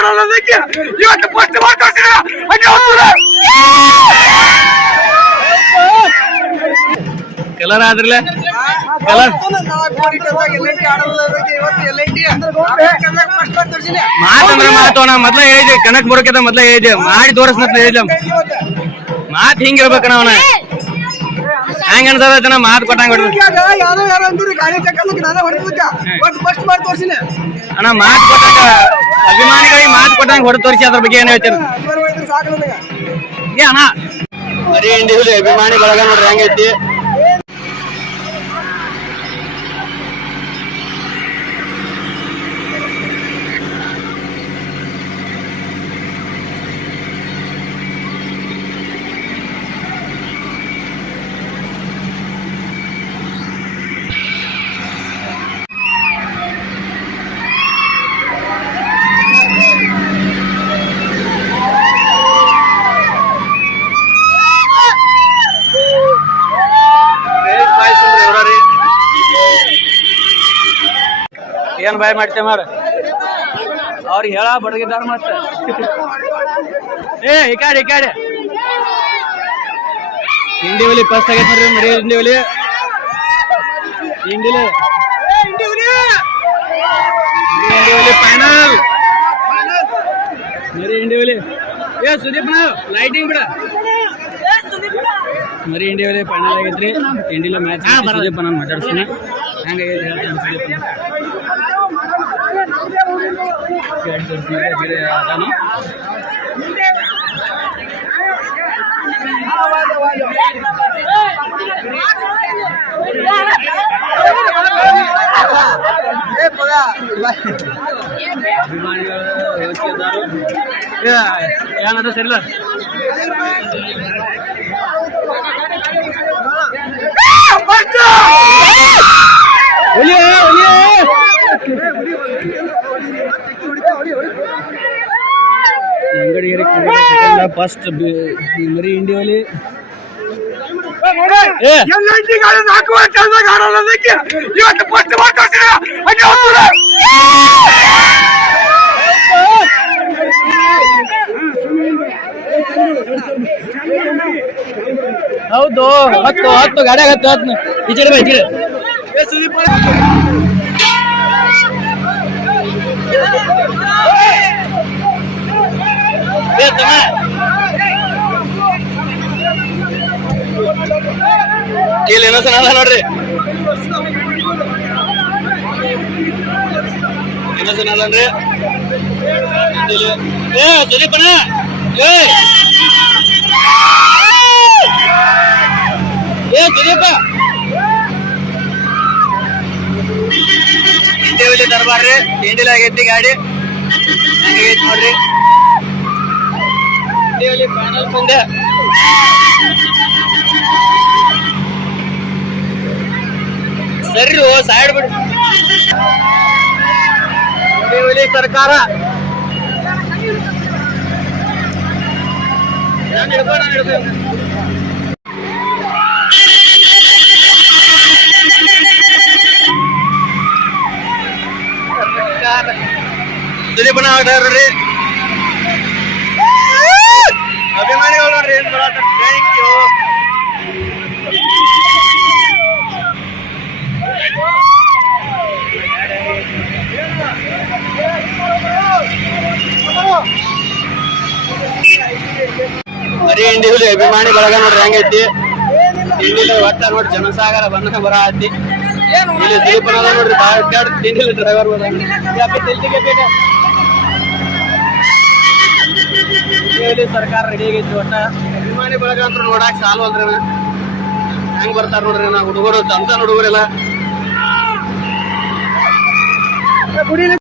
ಆಡೋದಕ್ಕೆ ಇವತ್ತು ಪಟ್ಟು ಮಾತಾಡ್ತೀರ ಕಲರ್ ಆದ್ರಲ್ಲ? ಕಲರ್ ಮಾತಂದ್ರೆ ಮಾತು ನಾ ಮೊದ್ಲ ಹೇಳಿದೆ ಕನಕ್ ಬರೋಕಿಂತ ಮೊದ್ಲ ಹೇಳಿದೆ ಮಾಡಿ ತೋರಿಸ್ನತ್ ಹೇಳಿದ್ದೆ ಮಾತ್ ಹಿಂಗಿರ್ಬೇಕಣ ಅವನ. ಹೆಂಗ ಅನ್ಸದ ಮಾತು ಕೊಟ್ಟಂಗ ಹೊಡ್ದು. ಯಾರೋ ಯಾರೋ ಅಂದ್ರಿ ಗಾಡಿ ಚಕ್ಕಂದ್ರೆ ನಾನು ಹೊಡೆದ ಬಟ್ ಫಸ್ಟ್ ಮಾಡಿ ತೋರಿಸಿನಿ. ಅಣ್ಣ ಮಾತು ಕೊಟ್ಟಂಗ ಅಭಿಮಾನಿಗಳಿಗೆ ಮಾತು ಕೊಟ್ಟಂಗ ಹೊಡೆದು ತೋರಿಸಿ ಅದ್ರ ಬಗ್ಗೆ ಏನ್ ಹೇಳ್ತೀರಿ? ಸಾಕು ಏ ಅಣ್ಣ. ಬರೀ ಇಂಡಿವಿಜುವಲ್ ಅಭಿಮಾನಿ ಬಳಗ ನೋಡ್ರಿ ಹೆಂಗೈತಿ? ಏನ್ ಬಾಯ್ ಮಾಡ್ತೇವೆ ಮಾರ ಅವ್ರಿಗೆ ಹೇಳ ಬಡಗಿದ್ದಾರ ಮತ್ತ. ಏ ಈ ಕಡೆ ಈ ಕಡೆ. ಹಿಂಡಿ ಹುಲಿ ಫಸ್ಟ್ ಆಗೈತೆ ನೋಡ್ರಿ ಮರಿ ಹಿಂಡಿ ಹುಲಿ ಹಿಂಡಿ ಹಿಂಡಿ ಹುಲಿ ಫೈನಲ್ ಮರಿ ಹಿಂಡಿ ಹುಲಿ ಏ ಸುದೀಪ್ ಲೈಟಿಂಗ್ ಬಿಡ. ಮರಿ ಇಂಡಿಯಾ ಫೈನಲ್ ಆಗೈತ್ರಿ ಇಂಡಿಯಾ ಮ್ಯಾಚ್ ಸುದೀಪ್ ನಾನು ಮಾತಾಡ್ತೀನಿ ಹಂಗಾಗಿ ಹೇಳ್ತೀನಿ ಸುದೀಪ್ ಗಾಡಿ ತೋರಿಸ್ತೀನಿ ಗಿಡ ಅದಾನು ಅಭಿಮಾನಿಗಳು ಅಂಗಡಿಗೆ ಫಸ್ಟ್ ಮರಿ ಇಂಡಿಯಾಲಿ ಏ ಎಲ್ಲ ಇಂಡಿಗಾಲ ನಾಲ್ಕು ವರ್ಷ ಚಂದಾಗ ಆಡೋದಕ್ಕೆ ಇವತ್ತು ಫಸ್ಟ್ ಹೌದು ಹತ್ತು ಹತ್ತು ಗಾಡಿ ಹತ್ತು. ಹತ್ತು ಈಚೆ ಬಾ ಈಚೆ ಏ ಸುದೀಪ್ ಏ ತಮ್ಮ ಇಲ್ಲಿ ಏನೋ ಸಲ ನೋಡ್ರಿ ಏನೋ ಸಲ ಅನ್ರಿ ಏ ಸುದೀಪಣ್ಣ ಏ ಏ ಇಂಡಿವಿಜುವಲ್ ದರ್ಬಾರ್ ರೀ ಇಂಡಿಲ್ ಆಗೈತಿ ಗಾಡಿ ನೋಡ್ರಿ. ಫೈನಲ್ ಮುಂದೆ. ಸರಿ ಸೈಡ್ ಬಿಡಿ. ಸರ್ಕಾರ. ನಾನು ಹಿಡ್ಕೊ, ನಾನು ಬರೀ ಇಂಡಿವಿಜುವಲ್ ಅಭಿಮಾನಿ ಬಳಗ ನೋಡ್ರಿ ಹೆಂಗೈತಿ ಇಂಡಿಲಿ ಒಟ್ಟ ನೋಡಿ ಜನಸಾಗರ ಬಂದ ಬರ ಐತಿ. ಇಲ್ಲಿ ದೀಪ ನೋಡ್ರಿ ತಿಂಡಿಲಿ ಡ್ರೈವರ್ ಇಲ್ಲಿ ಸರ್ಕಾರ ರೆಡಿ ಆಗೈತಿ ಒಟ್ಟ? ಅಭಿಮಾನಿ ಬಳಗ ಅಂತ ನೋಡಾಕ್ ಸಾಲು ಅಣ್ಣ. ಹೆಂಗ್ ಬರ್ತಾರ ನೋಡ್ರಿ ನಾ ಹುಡುಗರು ಚಂದ ಹುಡುಗರೆಲ್ಲ. a morir.